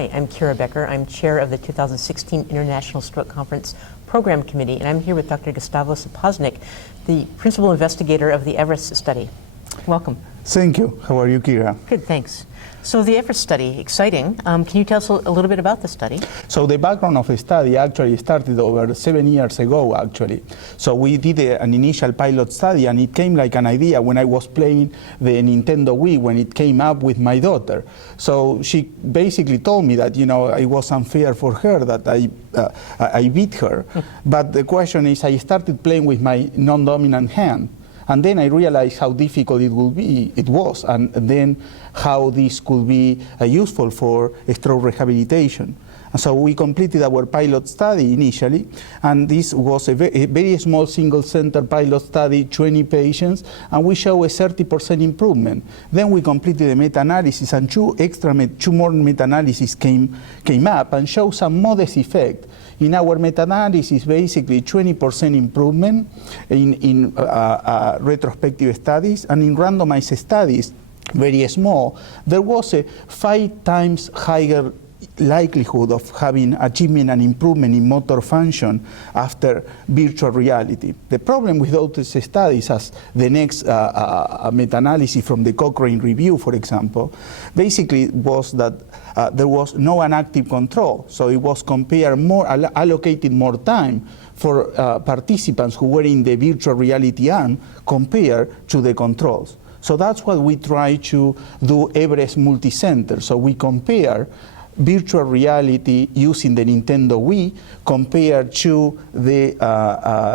Hi, I'm Kyra Becker. I'm chair of the 2016 International Stroke Conference Program Committee, and I'm here with Dr. Gustavo Saposnik, the principal investigator of the EVREST study. Welcome. Thank you. How are you, Kyra? Good, thanks. So the EVREST study, exciting. Can you tell us a little bit about the study? So the background of the study actually started over 7 years ago, actually. So we did an initial pilot study, and it came like an idea when I was playing the Nintendo Wii when it came up with my daughter. So she basically told me that, you know, it was unfair for her that I beat her. But the question is, I started playing with my non-dominant hand. And then I realized how difficult it was, and then how this could be useful for stroke rehabilitation. And so we completed our pilot study initially, and this was a very small single-center pilot study, 20 patients, and we show a 30% improvement. Then we completed a meta-analysis, and two more meta-analysis came up and showed some modest effect. In our meta-analysis, basically 20% improvement in retrospective studies, and in randomized studies, very small, there was a 5 times higher likelihood of having achievement and improvement in motor function after virtual reality. The problem with those studies, as the next meta-analysis from the Cochrane review, for example, basically was that there was no inactive control. So it was compared more, allocated more time for participants who were in the virtual reality arm compared to the controls. So that's what we try to do EVREST Multicenter. So we compare virtual reality using the Nintendo Wii compared to the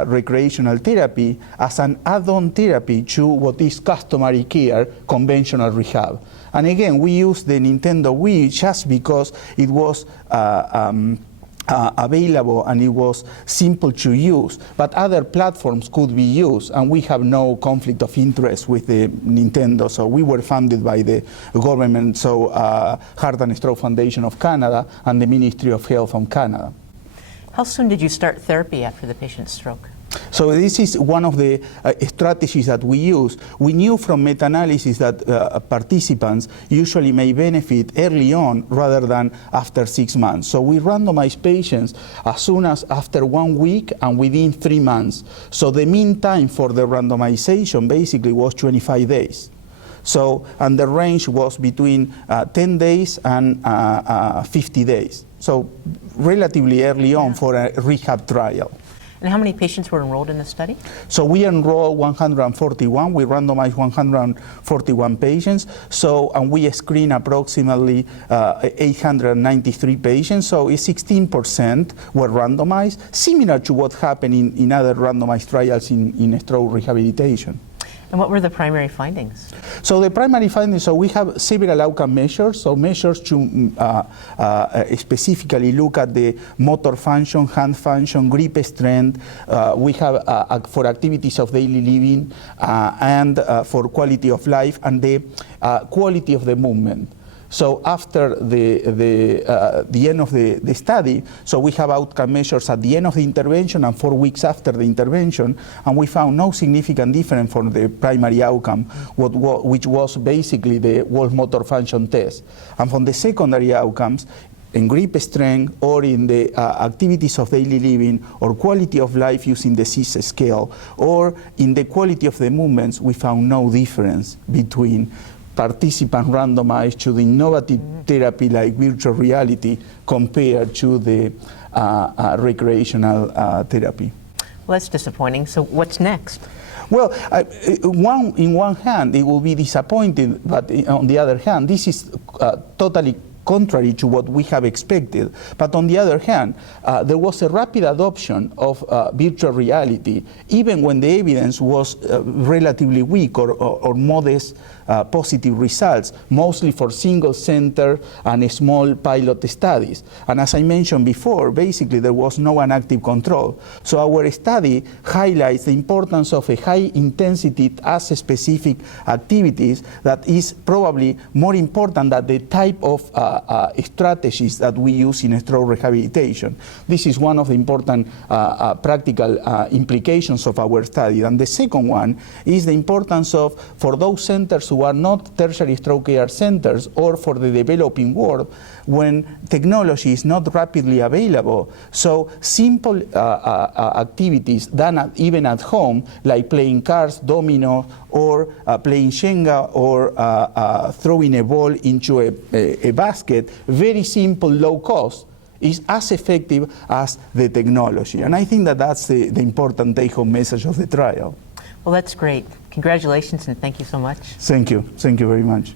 recreational therapy as an add-on therapy to what is customary care, conventional rehab. And again, we use the Nintendo Wii just because it was available and it was simple to use, but other platforms could be used, and we have no conflict of interest with the Nintendo. So we were funded by the government, so Heart and Stroke Foundation of Canada and the Ministry of Health from Canada. How soon did you start therapy after the patient's stroke? So this is one of the strategies that we use. We knew from meta-analysis that participants usually may benefit early on rather than after 6 months. So we randomize patients as soon as after 1 week and within 3 months. So the mean time for the randomization basically was 25 days. So, and the range was between 10 days and 50 days. So relatively early on for a rehab trial. And how many patients were enrolled in the study? So we enrolled 141. We randomized 141 patients. So, and we screened approximately 893 patients. So 16% were randomized, similar to what happened in other randomized trials in stroke rehabilitation. And what were the primary findings? So the primary findings, so we have several outcome measures, so measures to specifically look at the motor function, hand function, grip strength. We have for activities of daily living and for quality of life and the quality of the movement. So after the end of the study, so we have outcome measures at the end of the intervention and 4 weeks after the intervention, and we found no significant difference from the primary outcome, which was basically the Wolf Motor Function Test. And from the secondary outcomes, in grip strength or in the activities of daily living or quality of life using the CIS scale or in the quality of the movements, we found no difference between participants randomized to the innovative therapy like virtual reality compared to the recreational therapy. Well, that's disappointing. So what's next? Well, in one hand, it will be disappointing, but on the other hand, this is totally contrary to what we have expected. But on the other hand, there was a rapid adoption of virtual reality, even when the evidence was relatively weak or modest positive results, mostly for single center and small pilot studies. And as I mentioned before, basically there was no inactive control. So our study highlights the importance of a high intensity task-specific activities that is probably more important than the type of strategies that we use in stroke rehabilitation. This is one of the important practical implications of our study. And the second one is the importance of, for those centers who are not tertiary stroke care centers or for the developing world, when technology is not rapidly available. So simple activities done even at home, like playing cards, domino, or playing Shenga, or throwing a ball into a basket, very simple, low cost, is as effective as the technology. And I think that that's the important take-home message of the trial. Well, that's great. Congratulations and thank you so much. Thank you. Thank you very much.